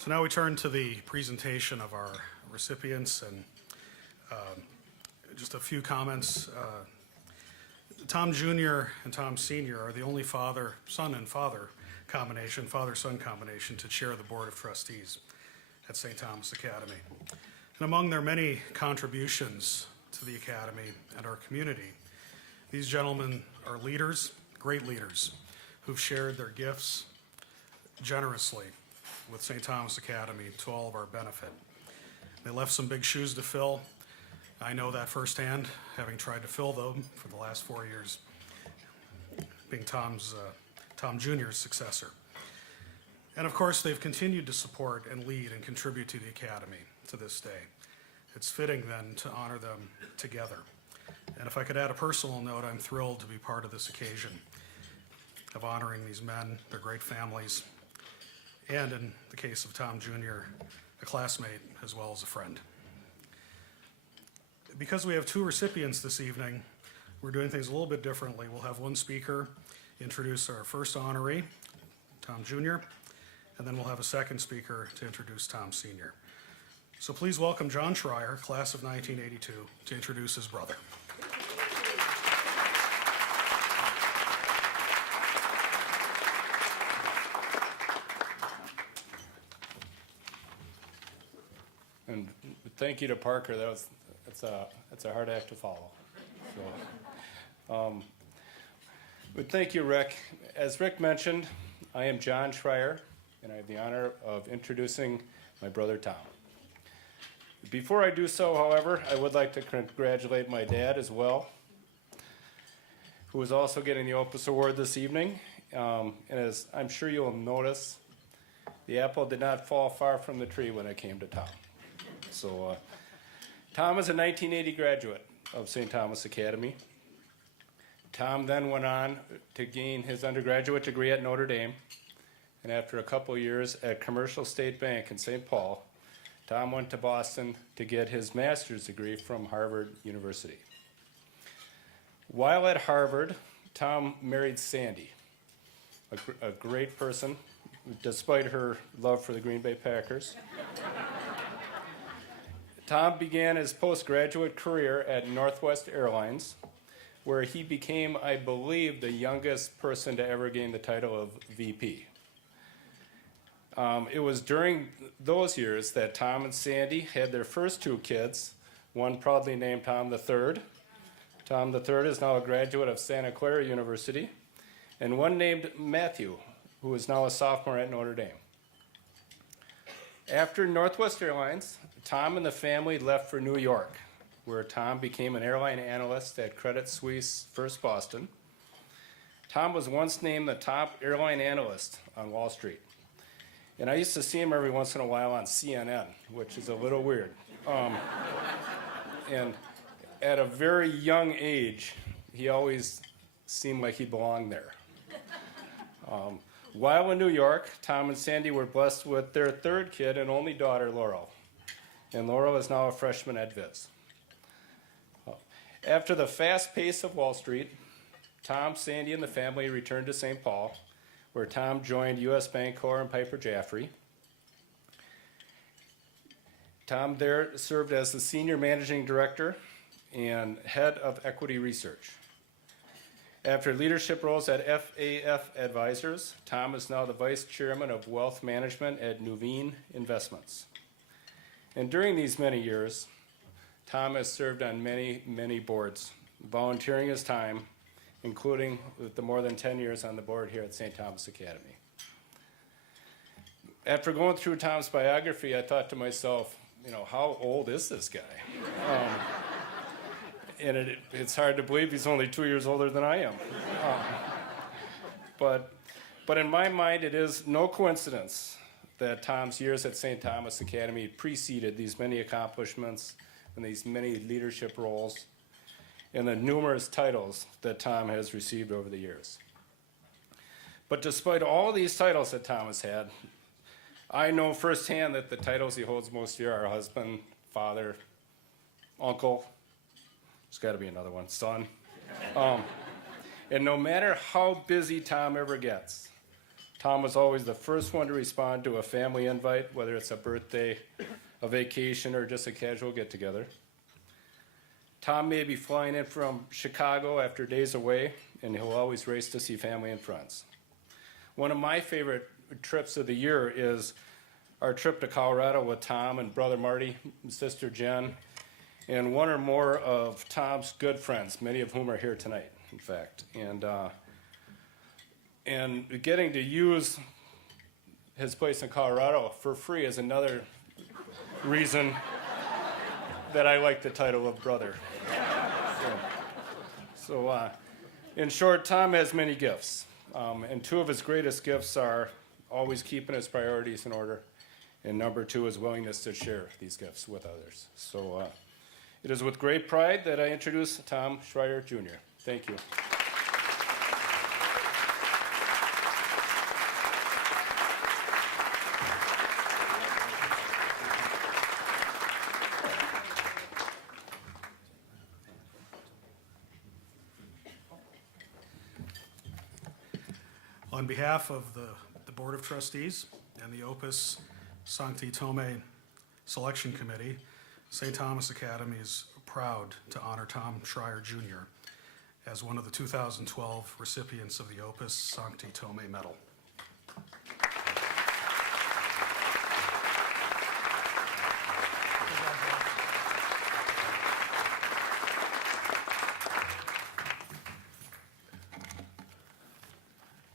So now we turn to the presentation of our recipients, and just a few comments. Tom Jr. and Tom Sr. are the only father-son combination to chair the Board of Trustees at St. Thomas Academy. And among their many contributions to the Academy and our community, these gentlemen are leaders, great leaders, who've shared their gifts generously with St. Thomas Academy to all of our benefit. They left some big shoes to fill. I know that firsthand, having tried to fill them for the last 4 years, being Tom Jr.'s successor. And of course, they've continued to support and lead and contribute to the Academy to this day. It's fitting then to honor them together. And if I could add a personal note, I'm thrilled to be part of this occasion of honoring these men, their great families, and in the case of Tom Jr., a classmate as well as a friend. Because we have two recipients this evening, we're doing things a little bit differently. We'll have one speaker introduce our first honoree, Tom Jr., and then we'll have a second speaker to introduce Tom Sr. So please welcome John Schreier, class of 1982, to introduce his brother. And thank you to Parker. It's a hard act to follow. But thank you, Rick. As Rick mentioned, I am John Schreier, and I have the honor of introducing my brother Tom. Before I do so, however, I would like to congratulate my dad as well, who is also getting the Opus Award this evening. And as I'm sure you'll notice, the apple did not fall far from the tree when it came to Tom. So Tom is a 1980 graduate of St. Thomas Academy. Tom then went on to gain his undergraduate degree at Notre Dame, and after a couple years at Commercial State Bank in St. Paul, Tom went to Boston to get his master's degree from Harvard University. While at Harvard, Tom married Sandy, a great person, despite her love for the Green Bay Packers. Tom began his postgraduate career at Northwest Airlines, where he became, I believe, the youngest person to ever gain the title of VP. It was during those years that Tom and Sandy had their first two kids, one proudly named Tom III. Tom III is now a graduate of Santa Clara University, and one named Matthew, who is now a sophomore at Notre Dame. After Northwest Airlines, Tom and the family left for New York, where Tom became an airline analyst at Credit Suisse First Boston. Tom was once named the top airline analyst on Wall Street. And I used to see him every once in a while on CNN, which is a little weird. And at a very young age, he always seemed like he belonged there. While in New York, Tom and Sandy were blessed with their third kid and only daughter, Laurel. And Laurel is now a freshman at Viz. After the fast pace of Wall Street, Tom, Sandy, and the family returned to St. Paul, where Tom joined U.S. Bancorp and Piper Jaffray. Tom there served as the senior managing director and head of equity research. After leadership roles at FAF Advisors, Tom is now the vice chairman of wealth management at Nuveen Investments. And during these many years, Tom has served on many, many boards, volunteering his time, including the more than 10 years on the board here at St. Thomas Academy. After going through Tom's biography, I thought to myself, how old is this guy? And it's hard to believe he's only 2 years older than I am. But in my mind, it is no coincidence that Tom's years at St. Thomas Academy preceded these many accomplishments and these many leadership roles and the numerous titles that Tom has received over the years. But despite all these titles that Tom has had, I know firsthand that the titles he holds most dear are husband, father, uncle, there's got to be another one, son. And no matter how busy Tom ever gets, Tom was always the first one to respond to a family invite, whether it's a birthday, a vacation, or just a casual get-together. Tom may be flying in from Chicago after days away, and he'll always race to see family and friends. One of my favorite trips of the year is our trip to Colorado with Tom and brother Marty and sister Jen, and one or more of Tom's good friends, many of whom are here tonight, in fact. And getting to use his place in Colorado for free is another reason that I like the title of brother. So in short, Tom has many gifts, and two of his greatest gifts are always keeping his priorities in order, and number two is willingness to share these gifts with others. So it is with great pride that I introduce Tom Schreier, Jr. Thank you. On behalf of the Board of Trustees and the Opus Sancti Thomae Selection Committee, St. Thomas Academy is proud to honor Tom Schreier, Jr. as one of the 2012 recipients of the Opus Sancti Thomae Medal.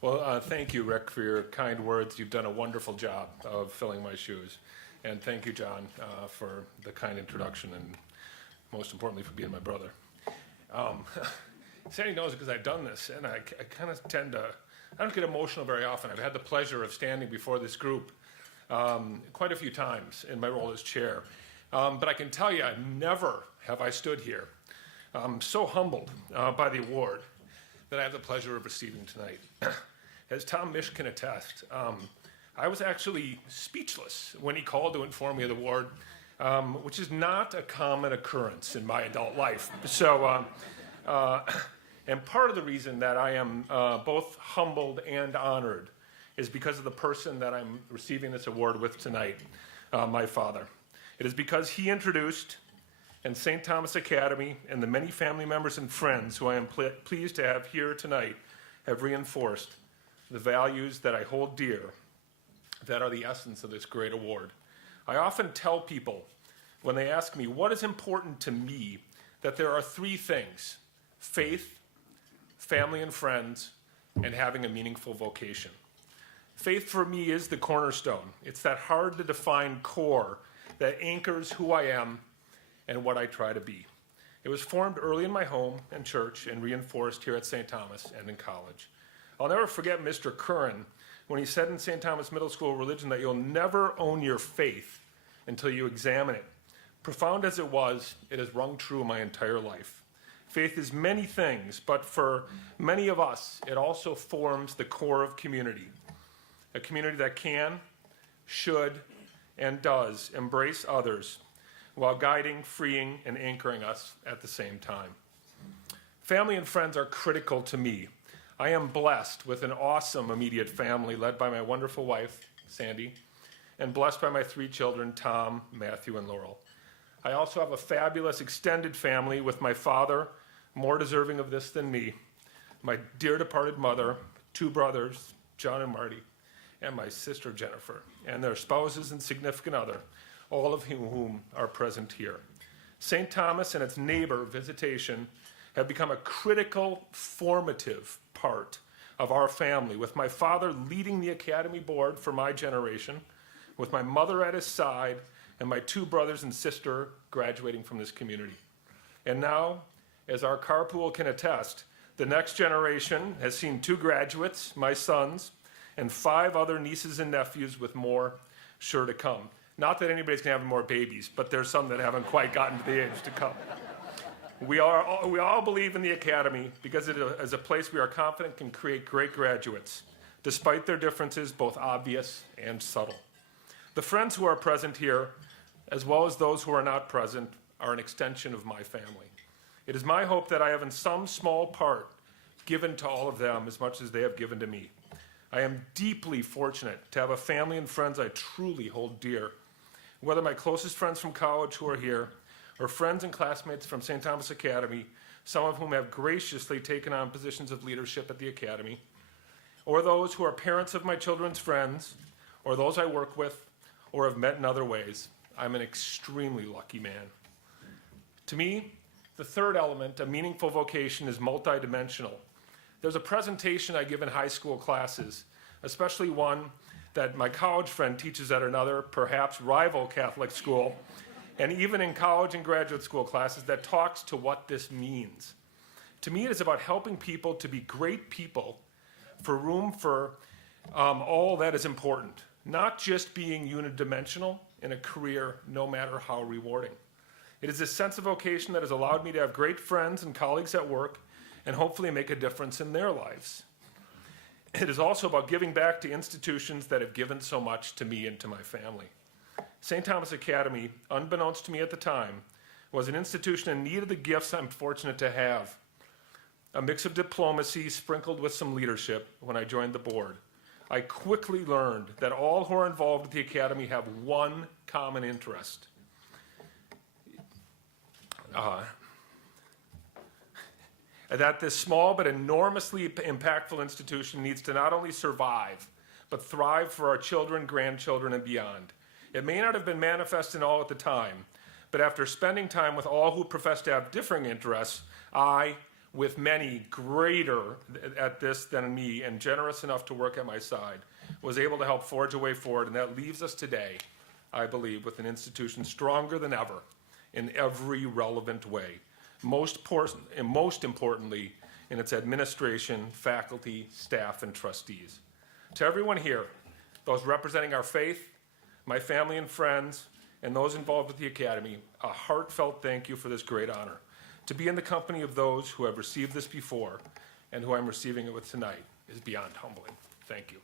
Well, thank you, Rick, for your kind words. You've done a wonderful job of filling my shoes. And thank you, John, for the kind introduction and most importantly for being my brother. Sandy knows because I've done this, and I kind of tend to, I don't get emotional very often. I've had the pleasure of standing before this group quite a few times in my role as chair. But I can tell you, never have I stood here so humbled by the award that I have the pleasure of receiving tonight. As Tom Misch can attest, I was actually speechless when he called to inform me of the award, which is not a common occurrence in my adult life. So, and part of the reason that I am both humbled and honored is because of the person that I'm receiving this award with tonight, my father. It is because he introduced, and St. Thomas Academy and the many family members and friends who I am pleased to have here tonight have reinforced the values that I hold dear that are the essence of this great award. I often tell people when they ask me what is important to me that there are three things: faith, family and friends, and having a meaningful vocation. Faith for me is the cornerstone. It's that hard to define core that anchors who I am and what I try to be. It was formed early in my home and church and reinforced here at St. Thomas and in college. I'll never forget Mr. Curran when he said in St. Thomas Middle School Religion that you'll never own your faith until you examine it. Profound as it was, it has rung true my entire life. Faith is many things, but for many of us, it also forms the core of community. A community that can, should, and does embrace others while guiding, freeing, and anchoring us at the same time. Family and friends are critical to me. I am blessed with an awesome immediate family led by my wonderful wife, Sandy, and blessed by my three children, Tom, Matthew, and Laurel. I also have a fabulous extended family with my father, more deserving of this than me, my dear departed mother, two brothers, John and Marty, and my sister, Jennifer, and their spouses and significant other, all of whom are present here. St. Thomas and its neighbor, Visitation, have become a critical, formative part of our family, with my father leading the Academy Board for my generation, with my mother at his side, and my two brothers and sister graduating from this community. And now, as our carpool can attest, the next generation has seen two graduates, my sons, and 5 other nieces and nephews, with more sure to come. Not that anybody's going to have more babies, but there's some that haven't quite gotten to the age to come. We all believe in the Academy because it is a place we are confident can create great graduates, despite their differences, both obvious and subtle. The friends who are present here, as well as those who are not present, are an extension of my family. It is my hope that I have in some small part given to all of them as much as they have given to me. I am deeply fortunate to have a family and friends I truly hold dear. Whether my closest friends from college who are here, or friends and classmates from St. Thomas Academy, some of whom have graciously taken on positions of leadership at the Academy, or those who are parents of my children's friends, or those I work with, or have met in other ways, I'm an extremely lucky man. To me, the third element, a meaningful vocation, is multidimensional. There's a presentation I give in high school classes, especially one that my college friend teaches at another, perhaps rival Catholic school, and even in college and graduate school classes, that talks to what this means. To me, it is about helping people to be great people for room for all that is important, not just being unidimensional in a career, no matter how rewarding. It is this sense of vocation that has allowed me to have great friends and colleagues at work and hopefully make a difference in their lives. It is also about giving back to institutions that have given so much to me and to my family. St. Thomas Academy, unbeknownst to me at the time, was an institution in need of the gifts I'm fortunate to have. A mix of diplomacy sprinkled with some leadership when I joined the board. I quickly learned that all who are involved with the Academy have one common interest. That this small but enormously impactful institution needs to not only survive, but thrive for our children, grandchildren, and beyond. It may not have been manifest in all at the time, but after spending time with all who profess to have differing interests, I, with many greater at this than me and generous enough to work at my side, was able to help forge a way forward, and that leaves us today, I believe, with an institution stronger than ever in every relevant way. Most importantly, in its administration, faculty, staff, and trustees. To everyone here, those representing our faith, my family and friends, and those involved with the Academy, a heartfelt thank you for this great honor. To be in the company of those who have received this before and who I'm receiving it with tonight is beyond humbling. Thank you.